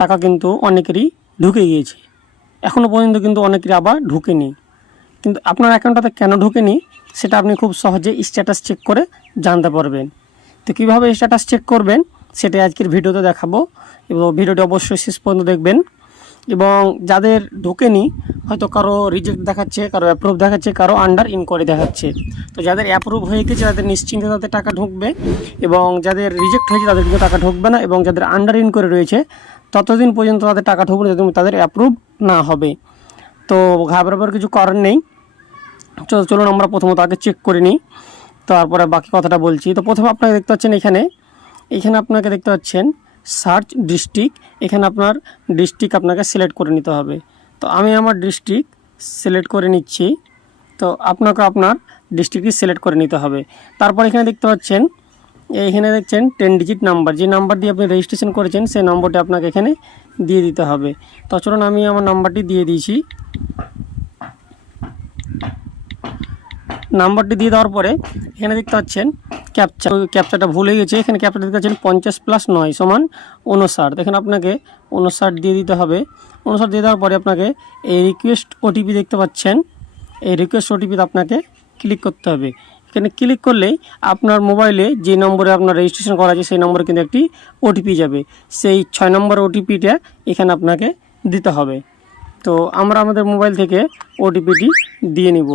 টাকা কিন্তু অনেকেরই ঢুকে গিয়েছে, এখনও পর্যন্ত কিন্তু অনেকেরই আবার ঢুকেনি। কিন্তু আপনার অ্যাকাউন্টটাতে কেন ঢোকেনি সেটা আপনি খুব সহজে স্ট্যাটাস চেক করে জানতে পারবেন। তো কীভাবে স্ট্যাটাস চেক করবেন সেটাই আজকের ভিডিওতে দেখাবো, এবং ভিডিওটি অবশ্যই শেষ পর্যন্ত দেখবেন। এবং যাদের ঢোকেনি, হয়তো কারো রিজেক্ট দেখাচ্ছে, কারো অ্যাপ্রুভ দেখাচ্ছে, কারো আন্ডার ইনকোয়ারি দেখাচ্ছে, তো যাদের অ্যাপ্রুভ হয়ে গেছে তাদের নিশ্চিন্তে তাদের টাকা ঢুকবে, এবং যাদের রিজেক্ট হয়েছে তাদের কিন্তু টাকা ঢুকবে না, এবং যাদের আন্ডার ইনকোয়ারি রয়েছে ততদিন পর্যন্ত তাদের টাকা ঢুকবে না যতদিন তাদের অ্যাপ্রুভ না হবে। তো ঘাবড়াবার কিছু করার নেই। চলুন আমরা প্রথমত আগে চেক করে নিই, তারপরে বাকি কথাটা বলছি। তো প্রথমে আপনাকে দেখতে পাচ্ছেন এখানে আপনাকে দেখতে পাচ্ছেন সার্চ ডিস্ট্রিক্ট। এখানে আপনার ডিস্ট্রিক্ট আপনাকে সিলেক্ট করে নিতে হবে। তো আমি আমার ডিস্ট্রিক্ট সিলেক্ট করে নিচ্ছি। তো আপনাকে আপনার ডিস্ট্রিক্টই সিলেক্ট করে নিতে হবে। তারপর এখানে দেখতে পাচ্ছেন, এইখানে দেখছেন 10 ডিজিট নাম্বার, যে নাম্বার দিয়ে আপনি রেজিস্ট্রেশন করেছেন সেই নম্বরটি আপনাকে এখানে দিয়ে দিতে হবে। তো চলুন আমি আমার নাম্বারটি দিয়ে দিয়েছি। নাম্বারটি দিয়ে দেওয়ার পরে এখানে দেখতে পাচ্ছেন ক্যাপচাটা ভুলে গেছে। এখানে ক্যাপচাটা দেখতে পাচ্ছেন 50 + 9 = 59। এখানে আপনাকে 59 দিয়ে দিতে হবে। 59 দিয়ে দেওয়ার পরে আপনাকে এই রিকোয়েস্ট ওটিপি দেখতে পাচ্ছেন, এই রিকোয়েস্ট ওটিপিতে আপনাকে ক্লিক করতে হবে। এখানে ক্লিক করলেই আপনার মোবাইলে যে নম্বরে আপনার রেজিস্ট্রেশন করা আছে সেই নম্বরে কিন্তু একটি ওটিপি যাবে। সেই 6 নম্বর ওটিপিটা এখানে আপনাকে দিতে হবে। তো আমরা আমাদের মোবাইল থেকে ওটিপিটি দিয়ে নিব।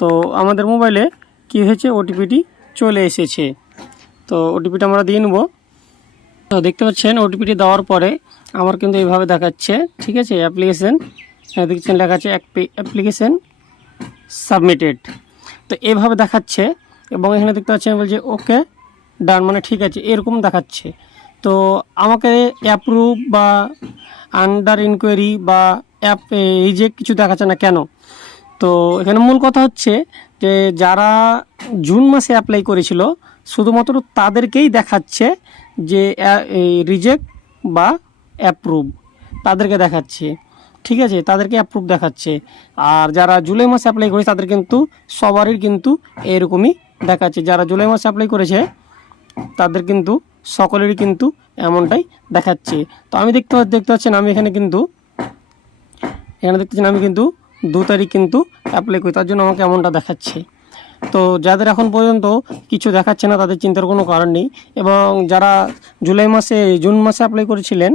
তো আমাদের মোবাইলে কি হয়েছে, ওটিপিটি চলে এসেছে। তো ওটিপিটা আমরা দিয়ে নেব। তো দেখতে পাচ্ছেন ওটিপিটি দেওয়ার পরে আমার কিন্তু এইভাবে দেখাচ্ছে, ঠিক আছে। অ্যাপ্লিকেশন দেখছেন লেখা আছে অ্যাপ্লিকেশন সাবমিটেড। তো এভাবে দেখাচ্ছে, এবং এখানে দেখতে পাচ্ছেন বলছে ওকে ডান, মানে ঠিক আছে, এরকম দেখাচ্ছে। তো আমাকে অ্যাপ্রুভ বা আন্ডার ইনকোয়ারি বা রিজেক্ট কিছু দেখাচ্ছে না কেন? তো এখানে মূল কথা হচ্ছে যে যারা জুন মাসে অ্যাপ্লাই করেছিল শুধুমাত্র তাদেরকেই দেখাচ্ছে যে রিজেক্ট বা অ্যাপ্রুভ, তাদেরকে দেখাচ্ছে, ঠিক আছে, তাদেরকে অ্যাপ্রুভ দেখাচ্ছে। আর যারা জুলাই মাসে অ্যাপ্লাই করেছে তাদের কিন্তু সবারই কিন্তু এরকমই দেখাচ্ছে। যারা জুলাই মাসে অ্যাপ্লাই করেছে তাদের কিন্তু সকলেরই কিন্তু এমনটাই দেখাচ্ছে। তো আমি দেখতে পাচ্ছেন আমি এখানে দেখতেছেন আমি কিন্তু 2 তারিখ কিন্তু অ্যাপ্লাই করি, তার জন্য আমাকে এমনটা দেখাচ্ছে। তো যাদের এখন পর্যন্ত কিছু দেখাচ্ছে না তাদের চিন্তার কোনো কারণ নেই, এবং যারা জুন মাসে অ্যাপ্লাই করেছিলেন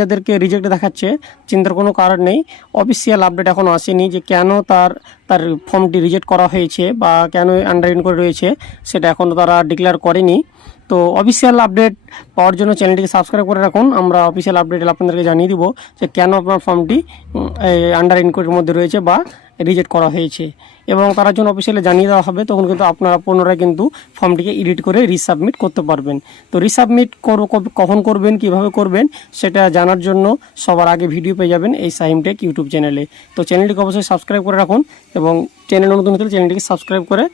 যাদেরকে রিজেক্ট দেখাচ্ছে চিন্তার কোনো কারণ নেই। অফিসিয়াল আপডেট এখনও আসেনি যে কেন তার ফর্মটি রিজেক্ট করা হয়েছে বা কেন আন্ডারলাইন করে রয়েছে, সেটা এখনও তারা ডিক্লেয়ার করেনি। তো অফিসিয়াল আপডেট পাওয়ার জন্য চ্যানেলটিকে সাবস্ক্রাইব করে রাখুন। আমরা অফিসিয়াল আপডেট আপনাদেরকে জানিয়ে দিব যে কেন আপনার ফর্মটি আন্ডার ইনকোয়ারির মধ্যে রয়েছে বা রিজেক্ট করা হয়েছে, এবং তার জন্য অফিসিয়ালি জানিয়ে দেওয়া হবে। তখন কিন্তু আপনারা পুনরায় কিন্তু ফর্মটিকে এডিট করে রিসাবমিট করতে পারবেন। তো রিসাবমিট কখন করবেন, কিভাবে করবেন সেটা জানার জন্য সবার আগে ভিডিও পেয়ে যাবেন এই সাহিম টেক ইউটিউব চ্যানেলে। তো চ্যানেলটিকে অবশ্যই সাবস্ক্রাইব করে রাখুন, এবং চ্যানেল নতুন হলে চ্যানেলটিকে সাবস্ক্রাইব করে